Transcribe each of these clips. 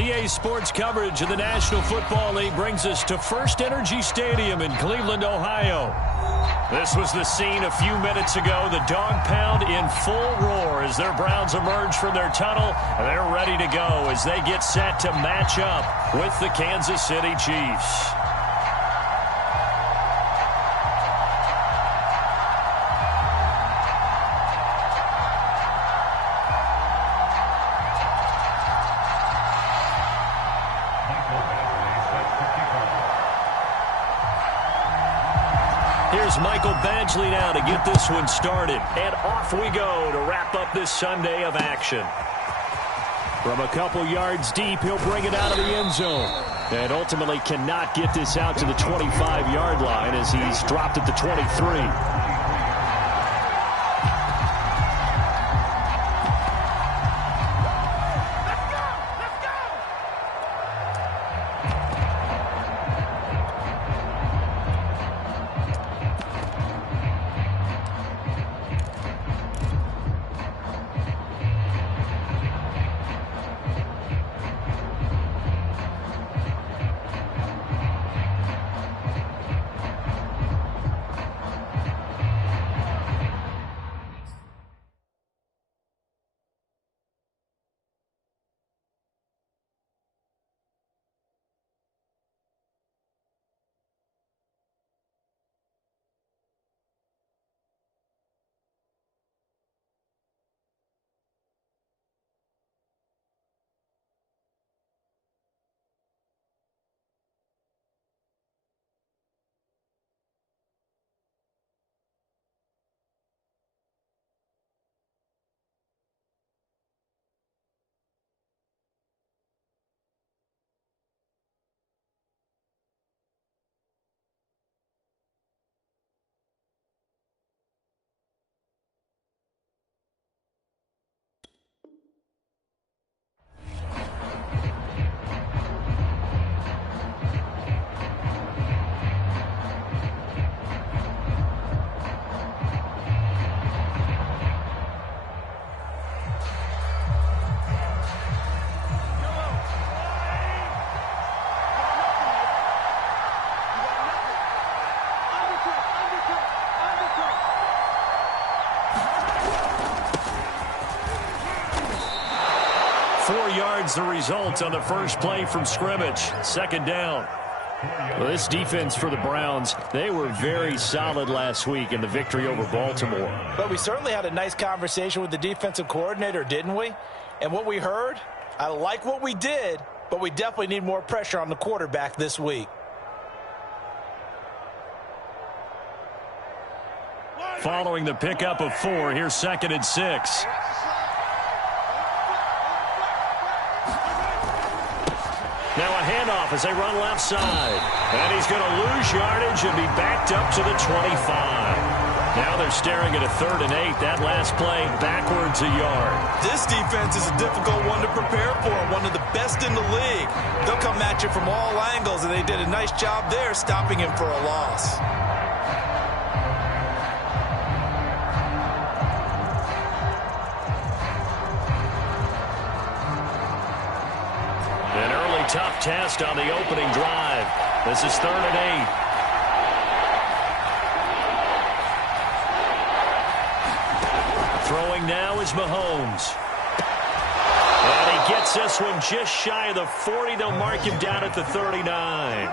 EA Sports coverage of the National Football League brings us to First Energy Stadium in Cleveland, Ohio. This was the scene a few minutes ago. The dog pound in full roar as their Browns emerge from their tunnel. And they're ready to go as they get set to match up with the Kansas City Chiefs. Here's Michael Badgley now to get this one started. And off we go to wrap up this Sunday of action. From a couple yards deep, he'll bring it out of the end zone. And ultimately cannot get this out to the 25-yard line as he's dropped at the 23. The result on the first play from scrimmage. Second down. Well, this defense for the Browns, they were very solid last week in the victory over Baltimore. But we certainly had a nice conversation with the defensive coordinator, didn't we? And what we heard, I like what we did, but we definitely need more pressure on the quarterback this week. Following the pickup of 4, here's 2nd and 6. Now a handoff as they run left side. And he's going to lose yardage and be backed up to the 25. Now they're staring at a 3rd and 8. That last play backwards a yard. This defense is a difficult one to prepare for. One of the best in the league. They'll come at you from all angles, and they did a nice job there stopping him for a loss. Tough test on the opening drive. This is 3rd and 8. Throwing now is Mahomes. And he gets this one just shy of the 40. They'll mark him down at the 39.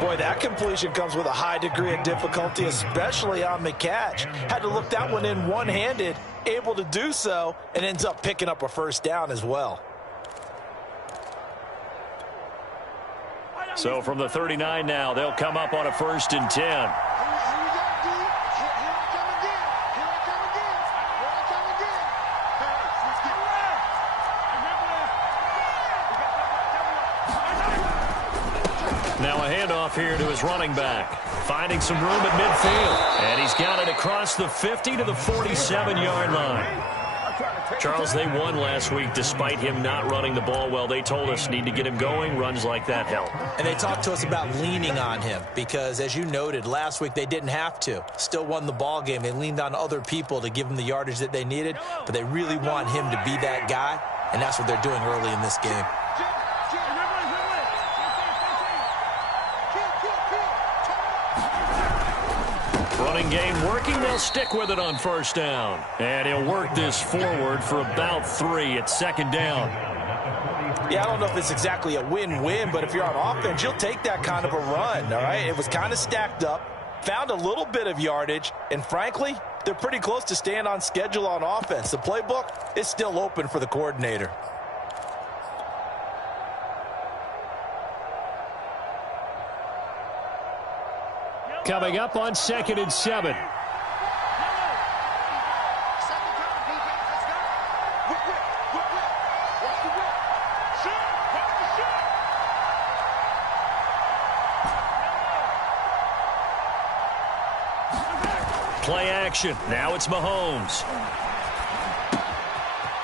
Boy, that completion comes with a high degree of difficulty, especially on the catch. Had to look that one in one-handed, able to do so, and ends up picking up a first down as well. So from the 39 now, they'll come up on a 1st and 10. Now a handoff here to his running back. Finding some room at midfield. And he's got it across the 50 to the 47-yard line. Charles, they won last week despite him not running the ball well. They told us need to get him going. Runs like that help. And they talked to us about leaning on him because, as you noted, last week they didn't have to. Still won the ball game. They leaned on other people to give them the yardage that they needed, but they really want him to be that guy. and that's what they're doing early in this game. Running game working. They'll stick with it on first down. And he'll work this forward for about 3 at second down. Yeah, I don't know if it's exactly a win-win, but if you're on offense, you'll take that kind of a run, all right? It was kind of stacked up, found a little bit of yardage, and frankly, they're pretty close to staying on schedule on offense. The playbook is still open for the coordinator. Coming up on 2nd and 7. Play action. Now it's Mahomes.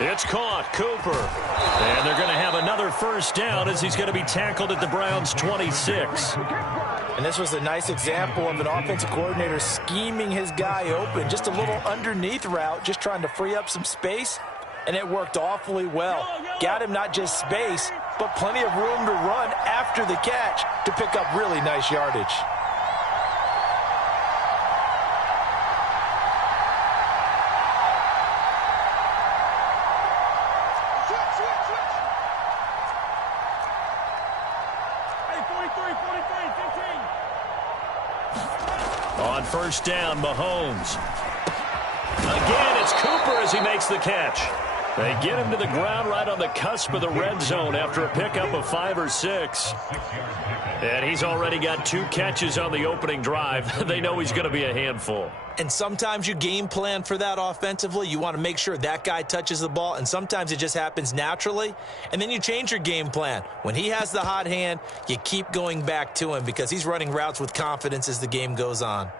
It's caught. Cooper. And they're going to have another first down as he's going to be tackled at the Browns' 26. And this was a nice example of an offensive coordinator scheming his guy open. Just a little underneath route, just trying to free up some space, and it worked awfully well. Got him not just space, but plenty of room to run after the catch to pick up really nice yardage. On first down, Mahomes. Again, it's Cooper as he makes the catch. They get him to the ground right on the cusp of the red zone after a pickup of 5 or 6. And he's already got 2 catches on the opening drive. They know he's going to be a handful. And sometimes you game plan for that offensively. You want to make sure that guy touches the ball, and sometimes it just happens naturally. And then you change your game plan. When he has the hot hand, you keep going back to him because he's running routes with confidence as the game goes on.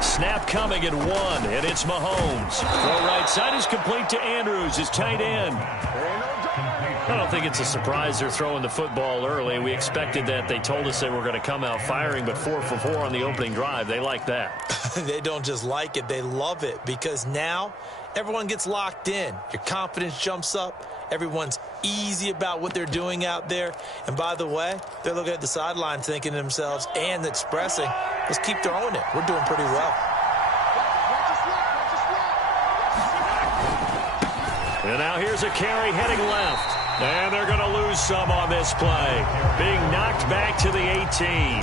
Snap coming at 1, and it's Mahomes. Throw right side is complete to Andrews, his tight end. I don't think it's a surprise they're throwing the football early. We expected that. They told us they were going to come out firing, but 4 for 4 on the opening drive. They like that. They don't just like it, they love it, because now everyone gets locked in. Your confidence jumps up. Everyone's easy about what they're doing out there. And by the way, they're looking at the sideline thinking to themselves and expressing, let's keep throwing it. We're doing pretty well. And now here's a carry heading left. And they're going to lose some on this play. Being knocked back to the 18.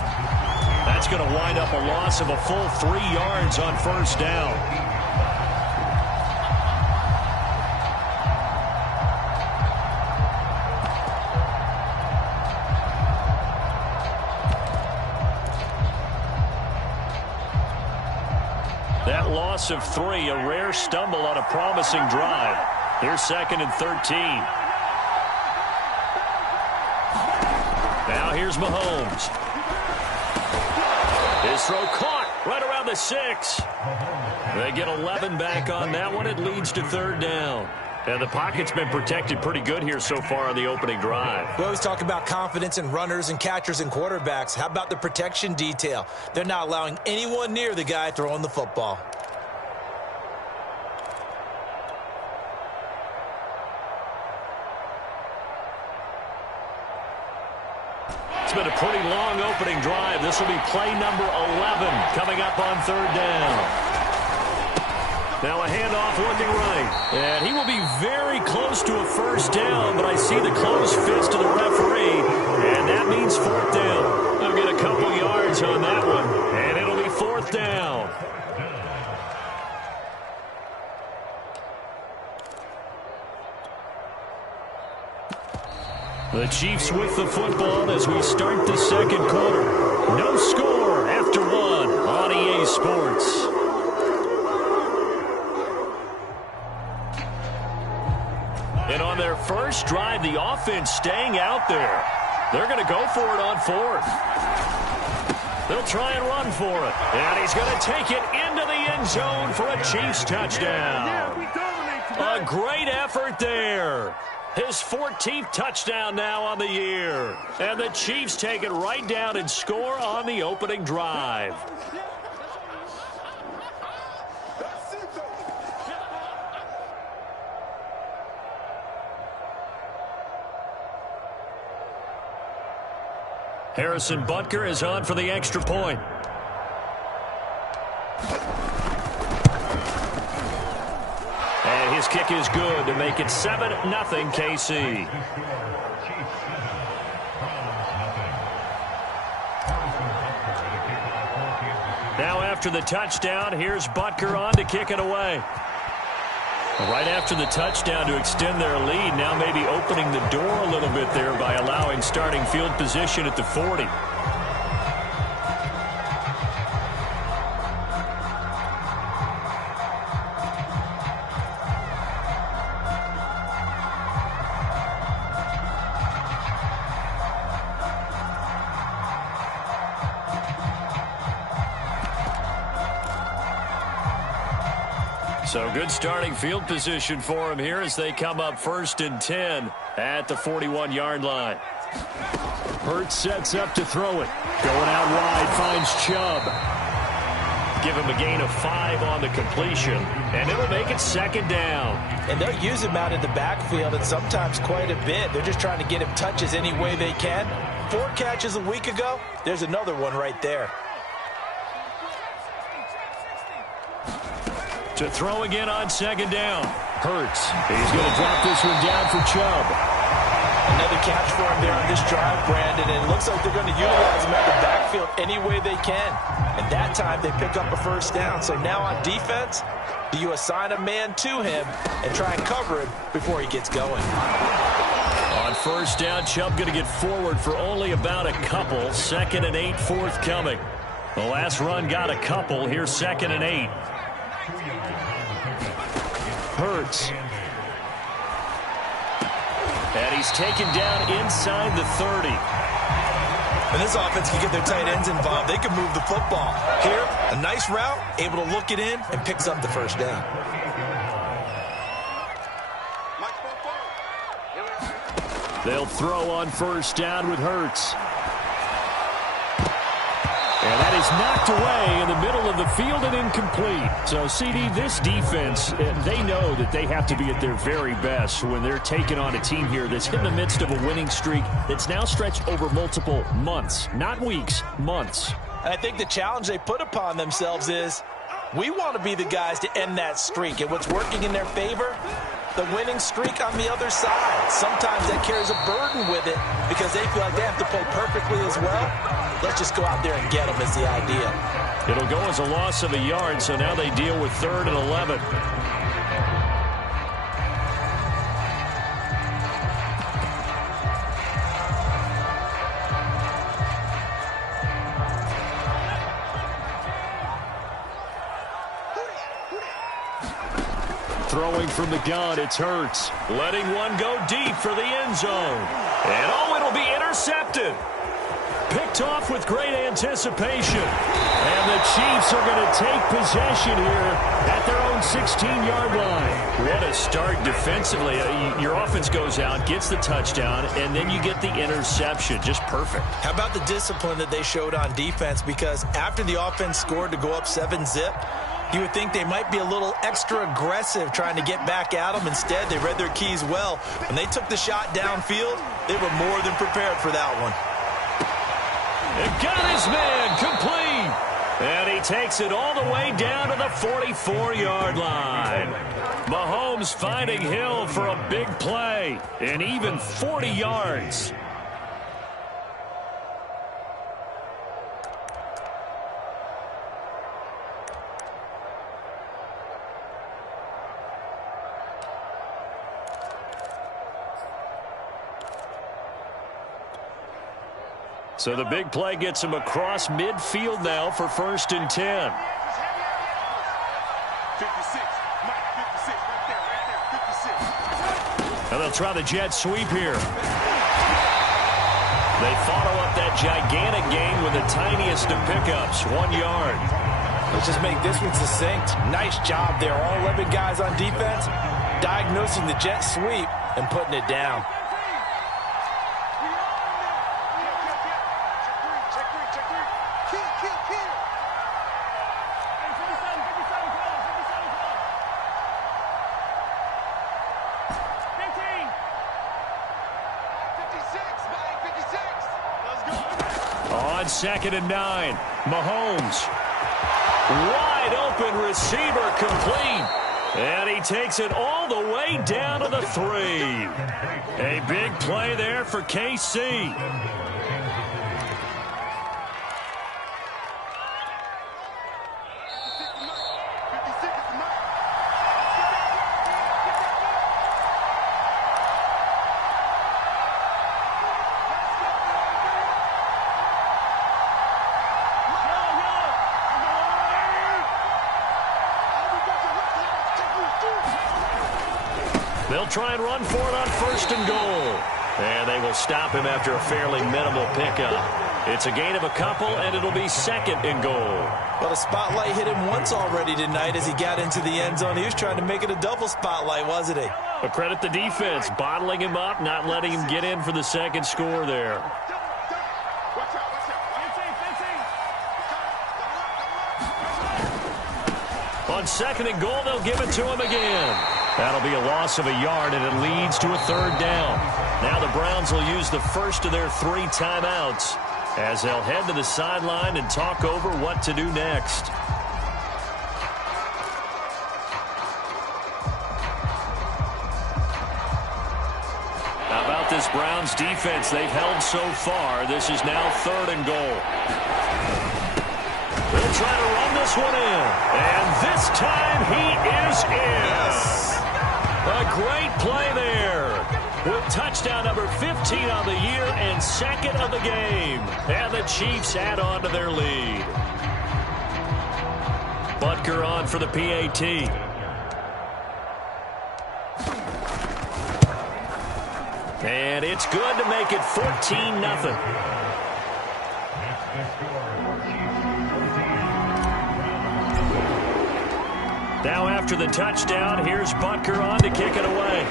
That's going to wind up a loss of a full 3 yards on first down. That loss of 3, a rare stumble on a promising drive. Here's 2nd and 13. Now here's Mahomes. His throw caught right around the 6. They get 11 back on that one. It leads to 3rd down. And the pocket's been protected pretty good here so far on the opening drive. We always talk about confidence in runners and catchers and quarterbacks. How about the protection detail? They're not allowing anyone near the guy throwing the football. It's been a pretty long opening drive. This will be play number 11 coming up on 3rd down. Now a handoff looking right. And he will be very close to a first down, but I see the closed fist of the referee, and that means 4th down. They'll get a couple yards on that one, and it'll be 4th down. The Chiefs with the football as we start the 2nd quarter. No score after 1 on EA Sports. And on their first drive, the offense staying out there. They're going to go for it on fourth. They'll try and run for it. And he's going to take it into the end zone for a Chiefs touchdown. A great effort there. His 14th touchdown now on the year. And the Chiefs take it right down and score on the opening drive. Harrison Butker is on for the extra point. And his kick is good to make it 7-0 KC. Now after the touchdown, here's Butker on to kick it away. Right after the touchdown to extend their lead, now maybe opening the door a little bit there by allowing starting field position at the 40. So good starting field position for him here as they come up 1st and 10 at the 41-yard line. Hurts sets up to throw it. Going out wide, finds Chubb. Give him a gain of 5 on the completion, and it'll make it 2nd down. And they'll use him out in the backfield, and sometimes quite a bit. They're just trying to get him touches any way they can. 4 catches a week ago, there's another one right there. To throw again on 2nd down. Hurts. He's going to drop this one down for Chubb. Another catch for him there on this drive, Brandon, and it looks like they're going to utilize him at the backfield any way they can. And that time they pick up a 1st down. So now on defense, do you assign a man to him and try and cover him before he gets going? On 1st down, Chubb going to get forward for only about a couple. 2nd and 8 forthcoming. The last run got a couple. Here's 2nd and 8. Hurts. And he's taken down inside the 30. And this offense can get their tight ends involved. They can move the football. Here, a nice route, able to look it in, and picks up the 1st down. They'll throw on 1st down with Hurts. And that is knocked away in the middle of the field and incomplete. So, CD, this defense, they know that they have to be at their very best when they're taking on a team here that's in the midst of a winning streak that's now stretched over multiple months, not weeks, months. And I think the challenge they put upon themselves is we want to be the guys to end that streak. And what's working in their favor? The winning streak on the other side. Sometimes that carries a burden with it because they feel like they have to play perfectly as well. Let's just go out there and get them is the idea. It'll go as a loss of a yard, so now they deal with 3rd and 11. Throwing from the gun, it's Hurts. Letting one go deep for the end zone. And oh, it'll be intercepted. Picked off with great anticipation. And the Chiefs are going to take possession here at their own 16-yard line. What a start defensively. Your offense goes out, gets the touchdown, and then you get the interception. Just perfect. How about the discipline that they showed on defense? Because after the offense scored to go up 7-zip, you would think they might be a little extra aggressive trying to get back at them. Instead, they read their keys well. When they took the shot downfield, they were more than prepared for that one. It got his man complete. And he takes it all the way down to the 44-yard line. Mahomes finding Hill for a big play. And even 40 yards. So the big play gets him across midfield now for 1st and 10. 56. And they'll try the jet sweep here. They follow up that gigantic gain with the tiniest of pickups, 1 yard. Let's just make this one succinct. Nice job there. All 11 guys on defense diagnosing the jet sweep and putting it down. On 2nd and 9, Mahomes. Wide open receiver complete. And he takes it all the way down to the 3. A big play there for KC. They'll try and run for it on 1st and goal. And they will stop him after a fairly minimal pickup. It's a gain of a couple, and it'll be 2nd and goal. Well, the spotlight hit him once already tonight as he got into the end zone. He was trying to make it a double spotlight, wasn't he? But credit the defense, bottling him up, not letting him get in for the 2nd score there. On 2nd and goal, they'll give it to him again. That'll be a loss of a yard, and it leads to a 3rd down. Now the Browns will use the first of their 3 timeouts as they'll head to the sideline and talk over what to do next. How about this Browns defense they've held so far? This is now 3rd and goal. They'll try to run this one in. And this time he is in. Yes. A great play there. With touchdown number 15 on the year and 2nd of the game. And the Chiefs add on to their lead. Butker on for the PAT. And it's good to make it 14-0. Now after the touchdown, here's Butker on to kick it away.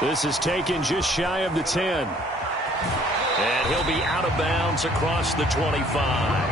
This is taken just shy of the 10. And he'll be out of bounds across the 25.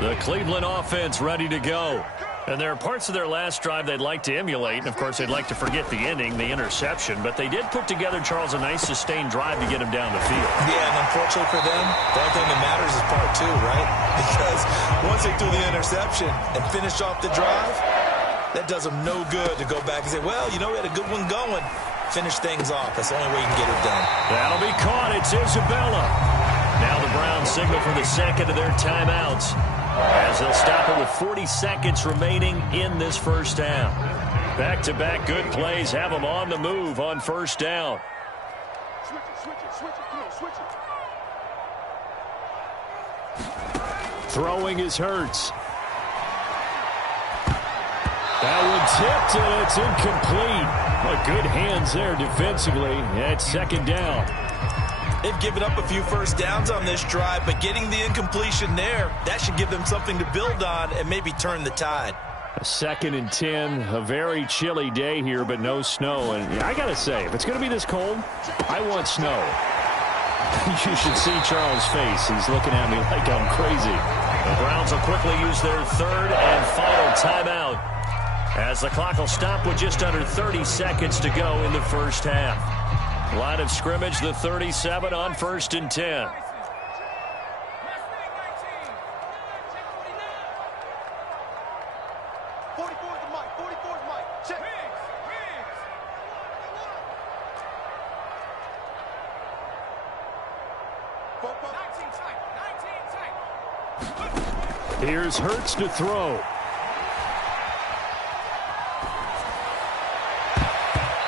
The Cleveland offense ready to go. And there are parts of their last drive they'd like to emulate. And, of course, they'd like to forget the ending, the interception. But they did put together, Charles, a nice sustained drive to get him down the field. Yeah, and unfortunately for them, the only thing that matters is part 2, right? Because once they threw the interception and finished off the drive, that does them no good to go back and say, well, you know, we had a good one going. Finish things off. That's the only way you can get it done. That'll be caught. It's Isabella. Now the Browns signal for the 2nd of their timeouts, as they'll stop it with 40 seconds remaining in this first down. Back-to-back good plays have them on the move on 1st down. Switch it. Come on, switch it. Throwing is Hurts. That one tipped, and it's incomplete. But good hands there defensively. It's 2nd down. They've given up a few first downs on this drive, but getting the incompletion there, that should give them something to build on and maybe turn the tide. A 2nd and 10, a very chilly day here, but no snow. And I got to say, if it's going to be this cold, I want snow. You should see Charles' face. He's looking at me like I'm crazy. The Browns will quickly use their 3rd and final timeout, as the clock will stop with just under 30 seconds to go in the first half. Line of scrimmage, the 37 on 1st and 10. Here's Hurts to throw.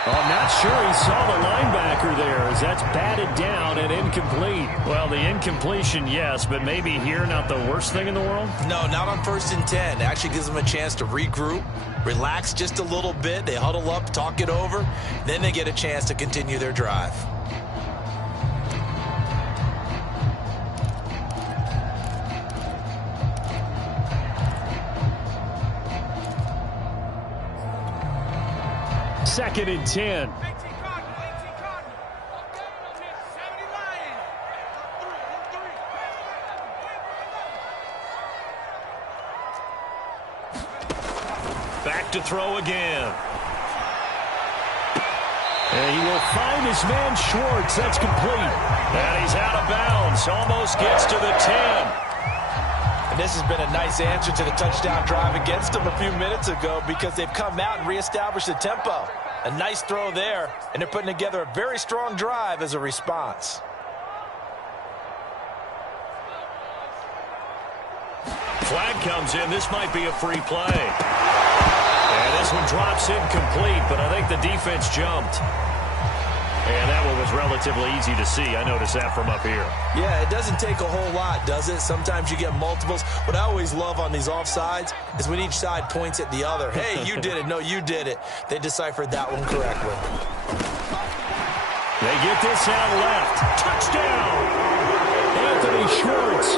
I'm not sure he saw the linebacker there as that's batted down and incomplete. Well, the incompletion, yes, but maybe here not the worst thing in the world? No, not on 1st and 10. It actually gives them a chance to regroup, relax just a little bit. They huddle up, talk it over. Then they get a chance to continue their drive. Second and 10. Back to throw again. And he will find his man Schwartz. That's complete. And he's out of bounds. Almost gets to the 10. And this has been a nice answer to the touchdown drive against them a few minutes ago because they've come out and reestablished the tempo. A nice throw there, and they're putting together a very strong drive as a response. Flag comes in. This might be a free play. And this one drops incomplete, but I think the defense jumped. And that one was relatively easy to see. I noticed that from up here. Yeah, it doesn't take a whole lot, does it? Sometimes you get multiples. What I always love on these offsides is when each side points at the other. Hey, you did it. No, you did it. They deciphered that one correctly. They get this out left. Touchdown! Anthony Schwartz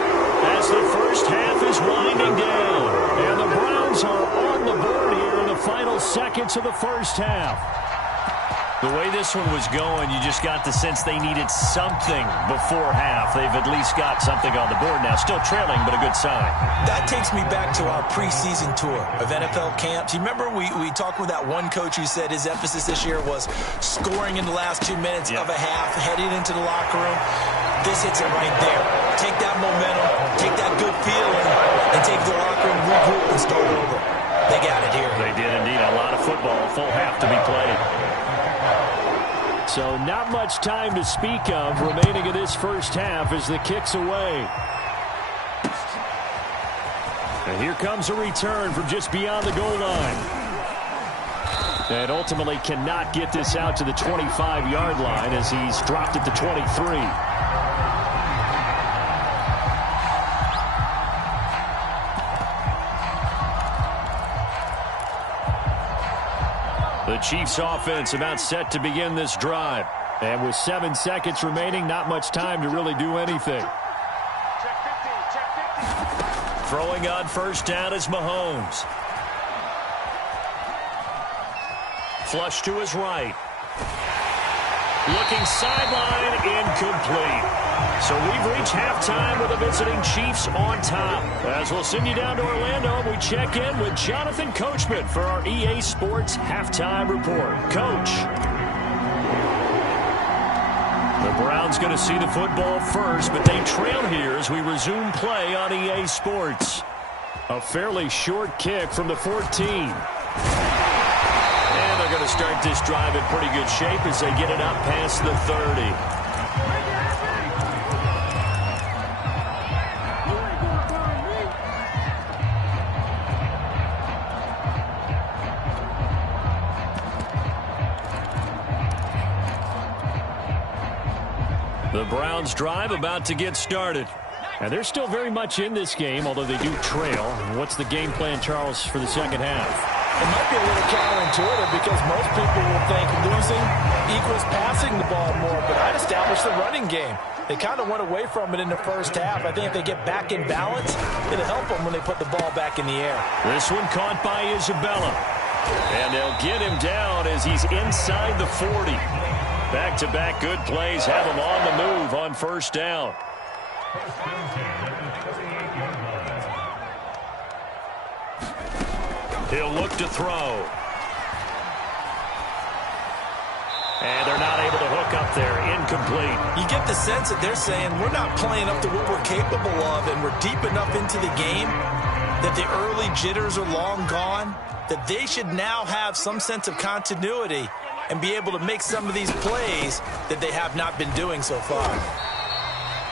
as the first half is winding down. And the Browns are on the board here in the final seconds of the first half. The way this one was going, you just got the sense they needed something before half. They've at least got something on the board now. Still trailing, but a good sign. That takes me back to our preseason tour of NFL camps. You remember we talked with that one coach who said his emphasis this year was scoring in the last 2 minutes of a half, heading into the locker room. This hits it right there. Take that momentum, take that good feeling, and take the locker room, regroup, and start over. They got it here. They did indeed. A lot of football, full half to be played. So not much time to speak of remaining in this first half as the kick's away. And here comes a return from just beyond the goal line. And ultimately cannot get this out to the 25-yard line as he's dropped at the 23. The Chiefs offense about set to begin this drive. And with 7 seconds remaining, not much time to really do anything. Throwing on first down is Mahomes. Flush to his right. Looking sideline, incomplete. So we've reached halftime with the visiting Chiefs on top. As we'll send you down to Orlando, we check in with Jonathan Coachman for our EA Sports Halftime Report. Coach. The Browns going to see the football first, but they trail here as we resume play on EA Sports. A fairly short kick from the 14. And they're going to start this drive in pretty good shape as they get it up past the 30. The Browns drive about to get started. And they're still very much in this game, although they do trail. What's the game plan, Charles, for the second half? It might be a little counterintuitive because most people will think losing equals passing the ball more, but I'd establish the running game. They kind of went away from it in the first half. I think if they get back in balance, it'll help them when they put the ball back in the air. This one caught by Isabella. And they'll get him down as he's inside the 40. Back-to-back good plays have him on the move on first down. He'll look to throw. And they're not able to hook up there. Incomplete. You get the sense that they're saying we're not playing up to what we're capable of, and we're deep enough into the game that the early jitters are long gone, that they should now have some sense of continuity and be able to make some of these plays that they have not been doing so far.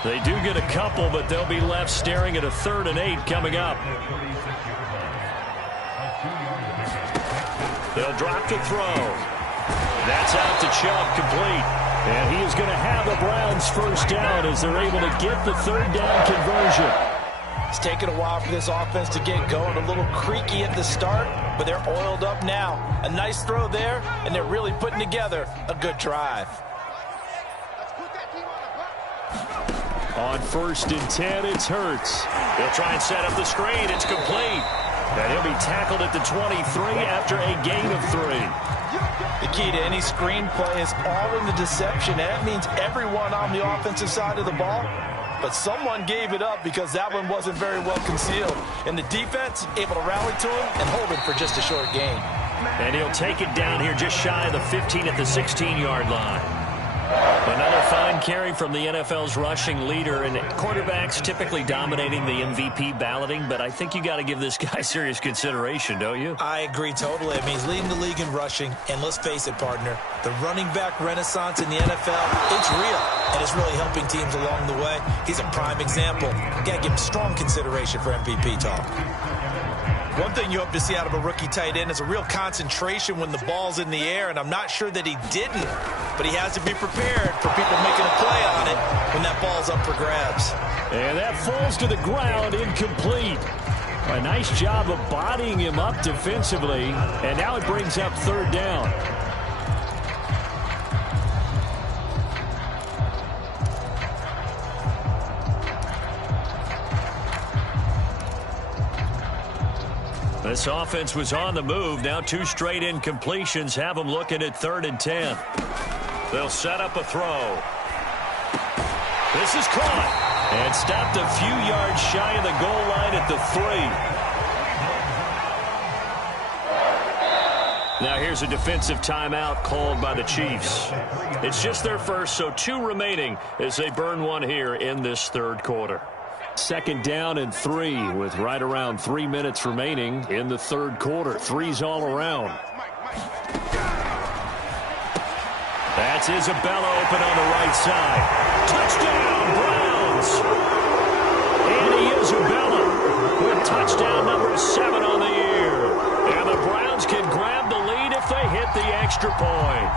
They do get a couple, but they'll be left staring at a 3rd and 8 coming up. They'll drop to throw. That's out to Chubb, complete. And he is going to have the Browns first down as they're able to get the 3rd down conversion. It's taken a while for this offense to get going. A little creaky at the start, but they're oiled up now. A nice throw there, and they're really putting together a good drive. On 1st and 10, it's Hurts. He'll try and set up the screen. It's complete. And he'll be tackled at the 23 after a gain of 3. The key to any screen play is all in the deception. That means everyone on the offensive side of the ball. But someone gave it up because that one wasn't very well concealed. And the defense able to rally to him and hold him for just a short gain. And he'll take it down here just shy of the 15 at the 16-yard line. Another fine carry from the NFL's rushing leader, and quarterbacks typically dominating the MVP balloting, but I think you got to give this guy serious consideration, don't you? I agree totally. I mean, he's leading the league in rushing, and let's face it, partner, the running back renaissance in the NFL, it's real, and it's really helping teams along the way. He's a prime example. You got to give him strong consideration for MVP talk. One thing you hope to see out of a rookie tight end is a real concentration when the ball's in the air, and I'm not sure that he didn't, but he has to be prepared for people making a play on it when that ball's up for grabs. And that falls to the ground, incomplete. A nice job of bodying him up defensively, and now it brings up 3rd down. This offense was on the move. Now 2 straight incompletions have them looking at 3rd and 10. They'll set up a throw. This is caught and stopped a few yards shy of the goal line at the 3. Now here's a defensive timeout called by the Chiefs. It's just their first, so 2 remaining as they burn one here in this 3rd quarter. 2nd down and 3 with right around 3 minutes remaining in the 3rd quarter. 3's all around. That's Isabella open on the right side. Touchdown, Browns! Andy Isabella with touchdown number 7 on the year. And the Browns can grab the lead if they hit the extra point.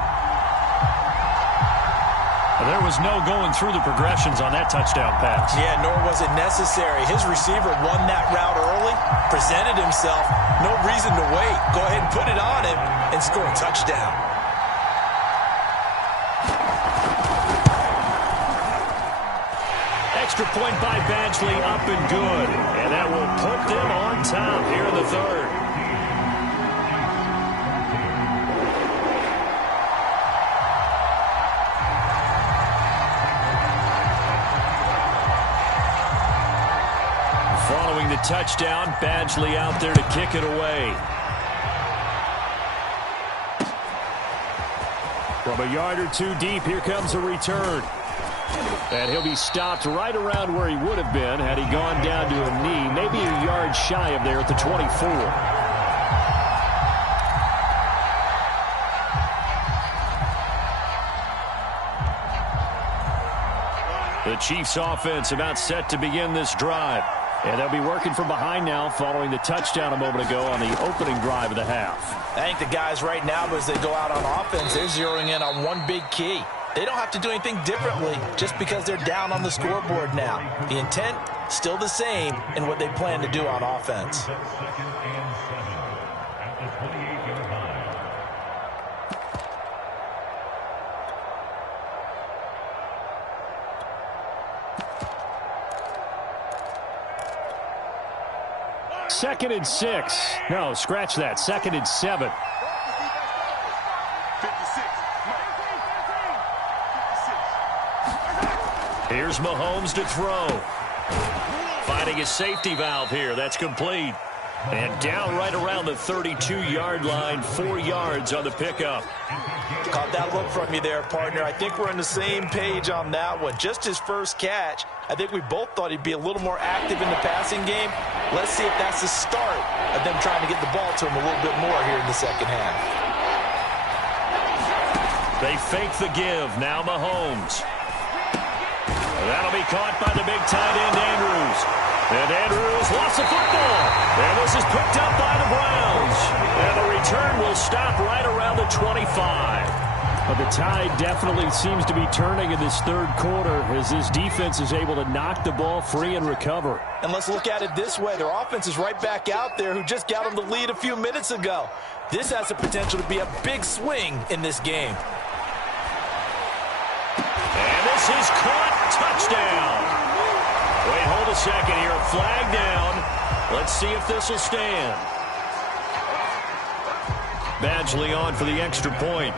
There was no going through the progressions on that touchdown pass. Yeah, nor was it necessary. His receiver won that route early, presented himself, no reason to wait. Go ahead and put it on him and score a touchdown. Extra point by Badgley, up and good. And that will put them on top here in the 3rd. Following the touchdown, Badgley out there to kick it away. From a yard or 2 deep, here comes a return. And he'll be stopped right around where he would have been had he gone down to a knee, maybe a yard shy of there at the 24. The Chiefs offense about set to begin this drive. And they'll be working from behind now following the touchdown a moment ago on the opening drive of the half. I think the guys right now, as they go out on offense, they're zeroing in on one big key. They don't have to do anything differently just because they're down on the scoreboard now. The intent, still the same in what they plan to do on offense. Second and 6. No, scratch that. 2nd and 7. 56. Here's Mahomes to throw. Finding his safety valve here. That's complete. And down right around the 32-yard line, 4 yards on the pickup. Caught that look from you there, partner. I think we're on the same page on that one. Just his first catch. I think we both thought he'd be a little more active in the passing game. Let's see if that's the start of them trying to get the ball to him a little bit more here in the second half. They fake the give. Now Mahomes. That'll be caught by the big tight end, Andrews. And Andrews lost the football. And this is picked up by the Browns. And the return will stop right around the 25. Well, the tide definitely seems to be turning in this third quarter as this defense is able to knock the ball free and recover. And let's look at it this way. Their offense is right back out there who just got them the lead a few minutes ago. This has the potential to be a big swing in this game. And this is caught. Touchdown. Wait, hold a second here. Flag down. Let's see if this will stand. Badgley on for the extra point.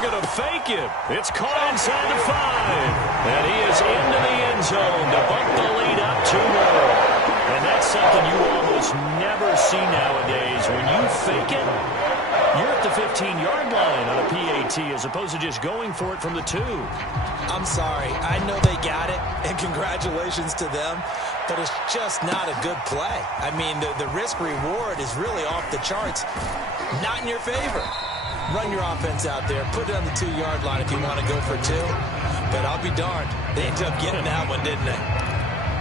Going to fake it. It's caught inside the 5. And he is into the end zone to bump the lead up 2-0. And that's something you almost never see nowadays. When you fake it, you're at the 15-yard line on a PAT as opposed to just going for it from the 2. I'm sorry. I know they got it, and congratulations to them, but it's just not a good play. I mean, the risk-reward is really off the charts. Not in your favor. Run your offense out there. Put it on the 2-yard line if you want to go for 2. But I'll be darned. They ended up getting that one, didn't they?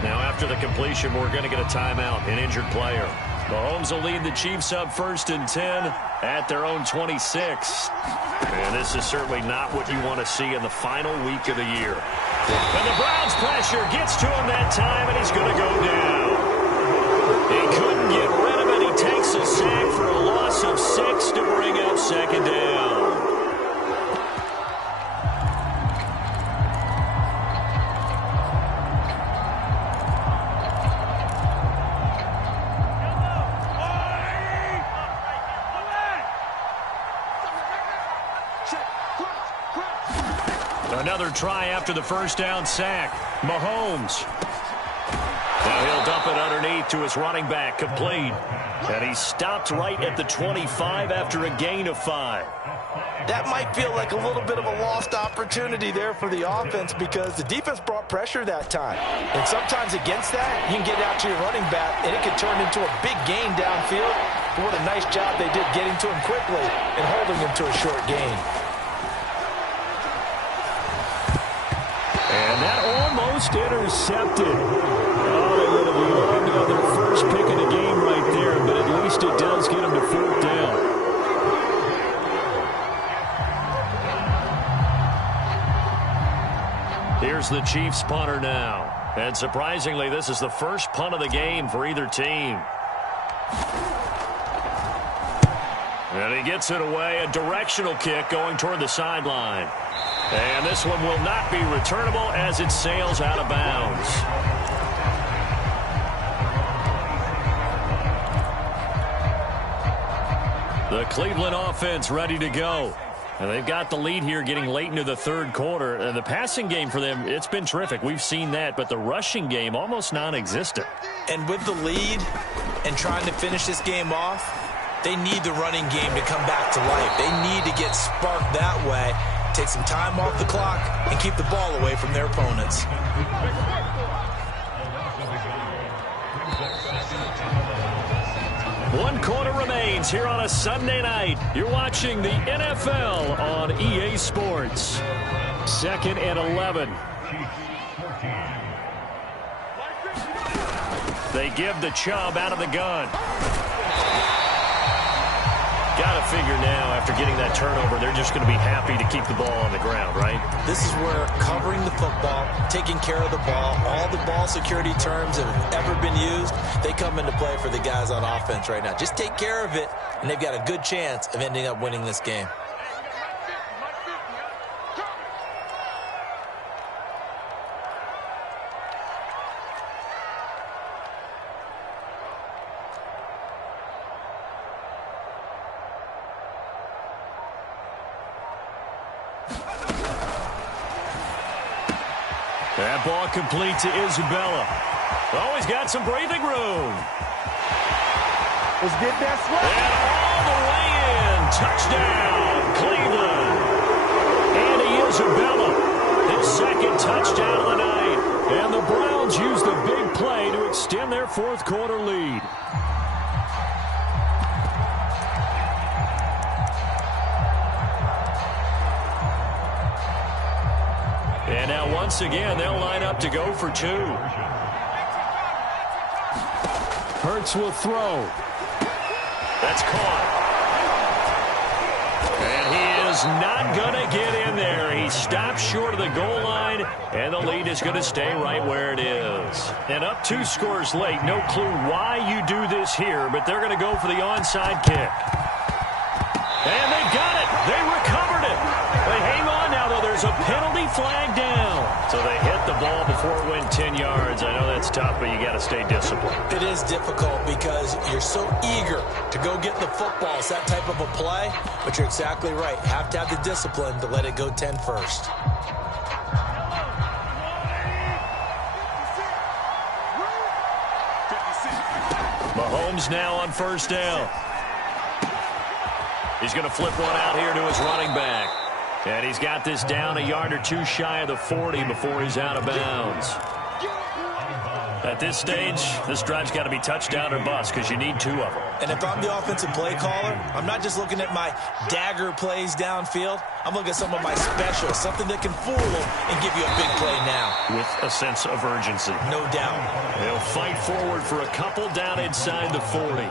Now, after the completion, we're going to get a timeout, an injured player. Mahomes will lead the Chiefs up 1st and 10 at their own 26. And this is certainly not what you want to see in the final week of the year. And the Browns' pressure gets to him that time, and he's going to go down. He couldn't get rid of it. He takes a sack for a loss of 6 to bring up 2nd down. Another try after the first down sack. Mahomes. Now he'll dump it underneath to his running back, complete. And he stopped right at the 25 after a gain of 5. That might feel like a little bit of a lost opportunity there for the offense because the defense brought pressure that time. And sometimes against that, you can get out to your running back, and it can turn into a big gain downfield. But what a nice job they did getting to him quickly and holding him to a short gain. And that almost intercepted. Oh, they would have loved to have their first pick of the game right there, but at least it does get them to 4th down. Here's the Chiefs punter now. And surprisingly, this is the first punt of the game for either team. And he gets it away, a directional kick going toward the sideline. And this one will not be returnable as it sails out of bounds. The Cleveland offense ready to go. And they've got the lead here getting late into the third quarter. And the passing game for them, it's been terrific. We've seen that. But the rushing game, almost non-existent. And with the lead and trying to finish this game off, they need the running game to come back to life. They need to get sparked that way, take some time off the clock, and keep the ball away from their opponents. One quarter remains here on a Sunday night. You're watching the NFL on EA Sports. 2nd and 11. They give the Chubb out of the gun. Got to figure now, after getting that turnover, they're just going to be happy to keep the ball on the ground, right? This is where covering the football, taking care of the ball, all the ball security terms that have ever been used, they come into play for the guys on offense right now. Just take care of it, and they've got a good chance of ending up winning this game. That ball complete to Isabella. Oh, he's got some breathing room. Let's get that swag. And all the way in. Touchdown, Cleveland. Andy Isabella, his 2nd touchdown of the night. And the Browns use the big play to extend their 4th quarter lead. And now once again, they'll line up to go for 2. Hurts will throw. That's caught. And he is not going to get in there. He stops short of the goal line, and the lead is going to stay right where it is. And up 2 scores late. No clue why you do this here, but they're going to go for the onside kick. And they got it. They recovered it. They hang on now, though. There's a penalty flag down. So they hit the ball before it went 10 yards. I know that's tough, but you got to stay disciplined. It is difficult because you're so eager to go get the football. It's that type of a play, but you're exactly right. You have to have the discipline to let it go 10 first. Mahomes now on first down. He's going to flip one out here to his running back. And he's got this down a yard or 2 shy of the 40 before he's out of bounds. At this stage, this drive's got to be touchdown or bust because you need 2 of them. And if I'm the offensive play caller, I'm not just looking at my dagger plays downfield. I'm looking at some of my specials, something that can fool them and give you a big play now. With a sense of urgency. No doubt. They'll fight forward for a couple down inside the 40.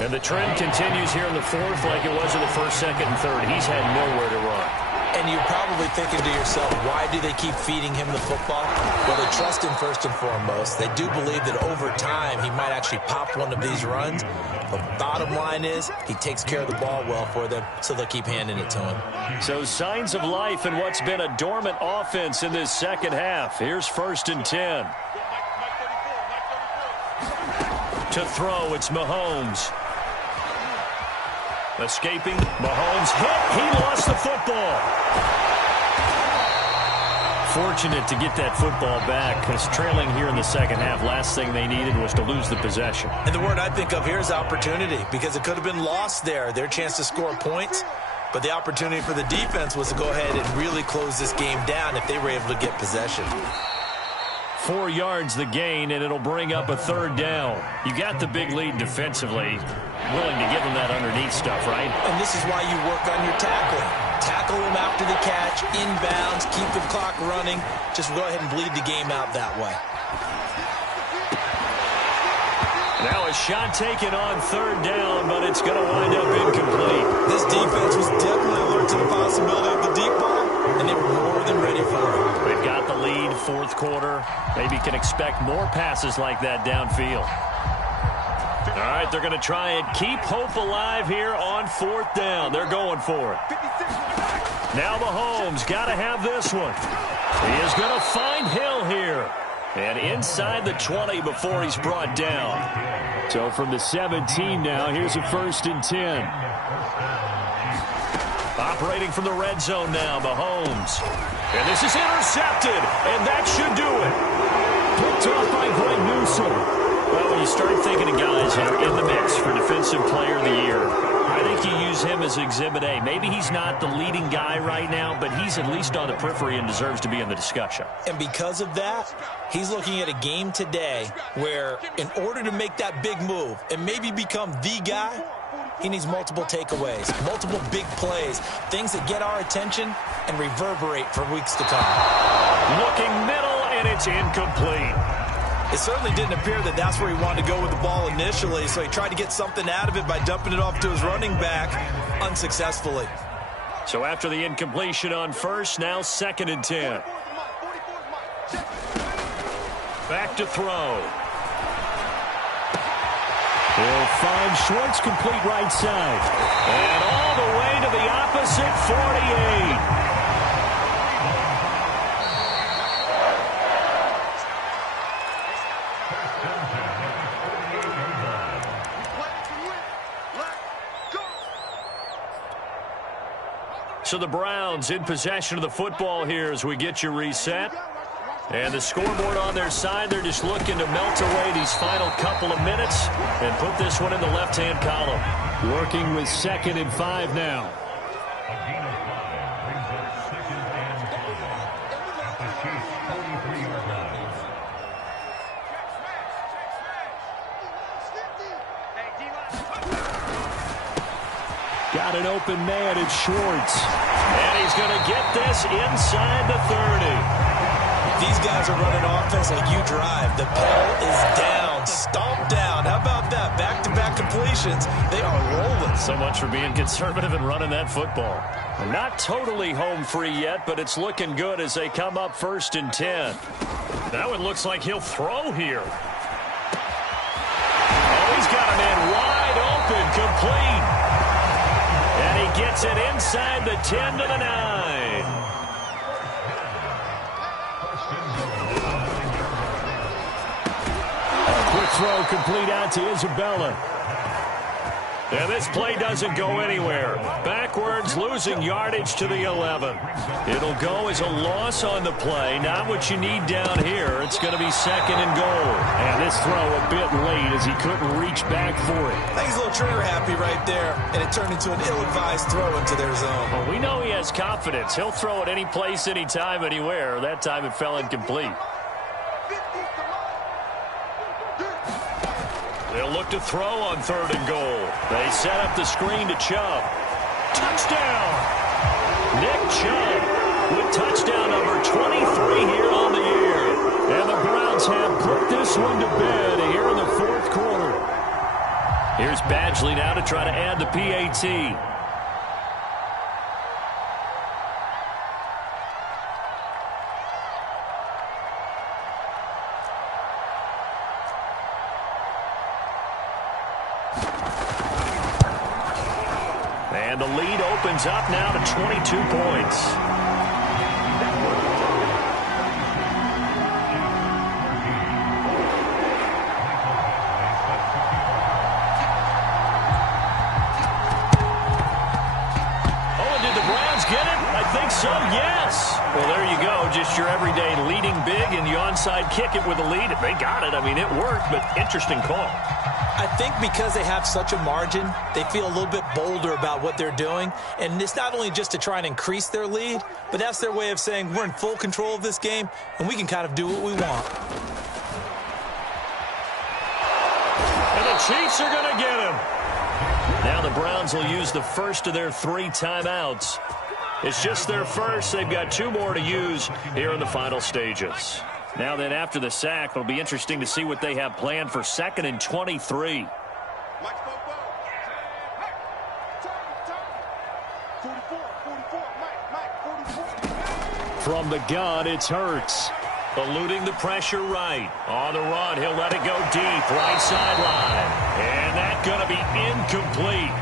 And the trend continues here in the 4th like it was in the 1st, 2nd, and 3rd. He's had nowhere to run. And you're probably thinking to yourself, why do they keep feeding him the football? Well, they trust him first and foremost. They do believe that over time he might actually pop one of these runs. The bottom line is he takes care of the ball well for them, so they'll keep handing it to him. So signs of life in what's been a dormant offense in this second half. Here's 1st and 10. To throw, it's Mahomes. Escaping, Mahomes hit. He lost the football. Fortunate to get that football back because trailing here in the second half, last thing they needed was to lose the possession. And the word I think of here is opportunity because it could have been lost there. Their chance to score points, but the opportunity for the defense was to go ahead and really close this game down if they were able to get possession. 4 yards the gain, and it'll bring up a 3rd down. You got the big lead defensively. Willing to give them that underneath stuff, right? And this is why you work on your tackling. Tackle them after the catch, inbounds, keep the clock running. Just go ahead and bleed the game out that way. Now a shot taken on 3rd down, but it's going to wind up incomplete. This defense was definitely alert to the possibility of the deep ball, and they were more than ready for it. They've got the lead, 4th quarter. Maybe can expect more passes like that downfield. All right, they're going to try and keep hope alive here on 4th down. They're going for it. Now Mahomes got to have this one. He is going to find Hill here. And inside the 20 before he's brought down. So from the 17 now, here's a 1st and 10. Operating from the red zone now, Mahomes. And this is intercepted, and that should do it. Picked off by Greg Newsome. Well, when you start thinking of guys that are in the mix for Defensive Player of the Year, I think you use him as Exhibit A. Maybe he's not the leading guy right now, but he's at least on the periphery and deserves to be in the discussion. And because of that, he's looking at a game today where in order to make that big move and maybe become the guy, he needs multiple takeaways, multiple big plays, things that get our attention and reverberate for weeks to come. Looking middle, and it's incomplete. It certainly didn't appear that that's where he wanted to go with the ball initially, so he tried to get something out of it by dumping it off to his running back unsuccessfully. So after the incompletion on 1st, now 2nd and 10. Back to throw. He'll find Schwartz complete right side. And all the way to the opposite 48. So the Browns in possession of the football here as we get you reset. And the scoreboard on their side, they're just looking to melt away these final couple of minutes and put this one in the left-hand column. Working with 2nd and 5 now. Got an open man, it's Schwartz. And he's going to get this inside the 30. These guys are running offense like you drive. The pedal is down, stomped down. How about that? Back-to-back completions. They are rolling. So much for being conservative and running that football. Not totally home free yet, but it's looking good as they come up 1st and 10. Now it looks like he'll throw here. Oh, he's got a man wide open, complete. And he gets it inside the 10 to the 9. Quick throw complete out to Isabella. And this play doesn't go anywhere. Backwards, losing yardage to the 11. It'll go as a loss on the play. Not what you need down here. It's going to be 2nd and goal. And this throw a bit late as he couldn't reach back for it. I think he's a little trigger happy right there, and it turned into an ill-advised throw into their zone. Well, we know he has confidence. He'll throw it any place, anytime, anywhere. That time it fell incomplete. They'll look to throw on 3rd and goal. They set up the screen to Chubb. Touchdown! Nick Chubb with touchdown number 23 here on the year. And the Browns have put this one to bed here in the 4th quarter. Here's Badgley now to try to add the PAT. And the lead opens up now to 22 points. Oh, and did the Browns get it? I think so, yes. Well, there you go. Just your everyday leading big, and you onside kick it with a lead. They got it. I mean, it worked, but interesting call. I think because they have such a margin, they feel a little bit bolder about what they're doing. And it's not only just to try and increase their lead, but that's their way of saying we're in full control of this game, and we can kind of do what we want. And the Chiefs are going to get him. Now the Browns will use the first of their 3 timeouts. It's just their first. They've got 2 more to use here in the final stages. Now then, after the sack, it'll be interesting to see what they have planned for 2nd and 23. From the gun, it's Hurts. Eluding the pressure right. On the run, he'll let it go deep, right sideline. And that's going to be incomplete.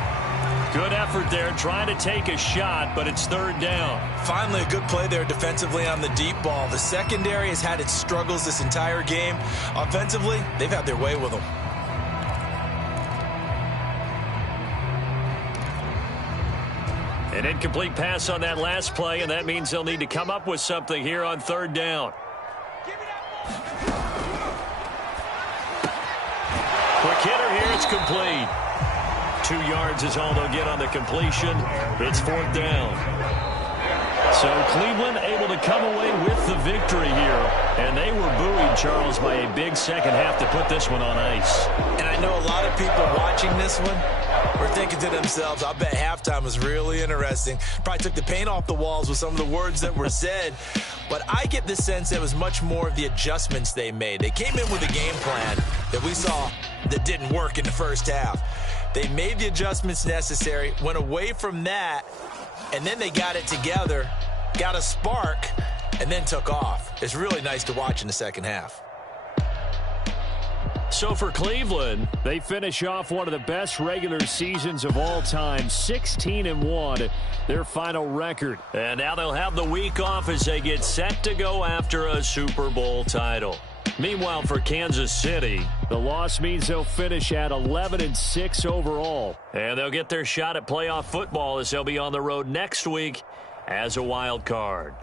Good effort there, trying to take a shot, but it's 3rd down. Finally, a good play there defensively on the deep ball. The secondary has had its struggles this entire game. Offensively, they've had their way with them. An incomplete pass on that last play, and that means they'll need to come up with something here on 3rd down. Quick hitter here, it's complete. 2 yards is all they'll get on the completion. It's 4th down. So Cleveland able to come away with the victory here. And they were buoyed, Charles, by a big second half to put this one on ice. And I know a lot of people watching this one were thinking to themselves, I bet halftime was really interesting. Probably took the paint off the walls with some of the words that were said. But I get the sense it was much more of the adjustments they made. They came in with a game plan that we saw that didn't work in the first half. They made the adjustments necessary, went away from that, and then they got it together, got a spark, and then took off. It's really nice to watch in the second half. So for Cleveland, they finish off one of the best regular seasons of all time, 16-1, their final record. And now they'll have the week off as they get set to go after a Super Bowl title. Meanwhile, for Kansas City, the loss means they'll finish at 11-6 overall. And they'll get their shot at playoff football as they'll be on the road next week as a wild card.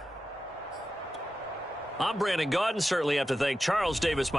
I'm Brandon Gaudin. Certainly have to thank Charles Davis.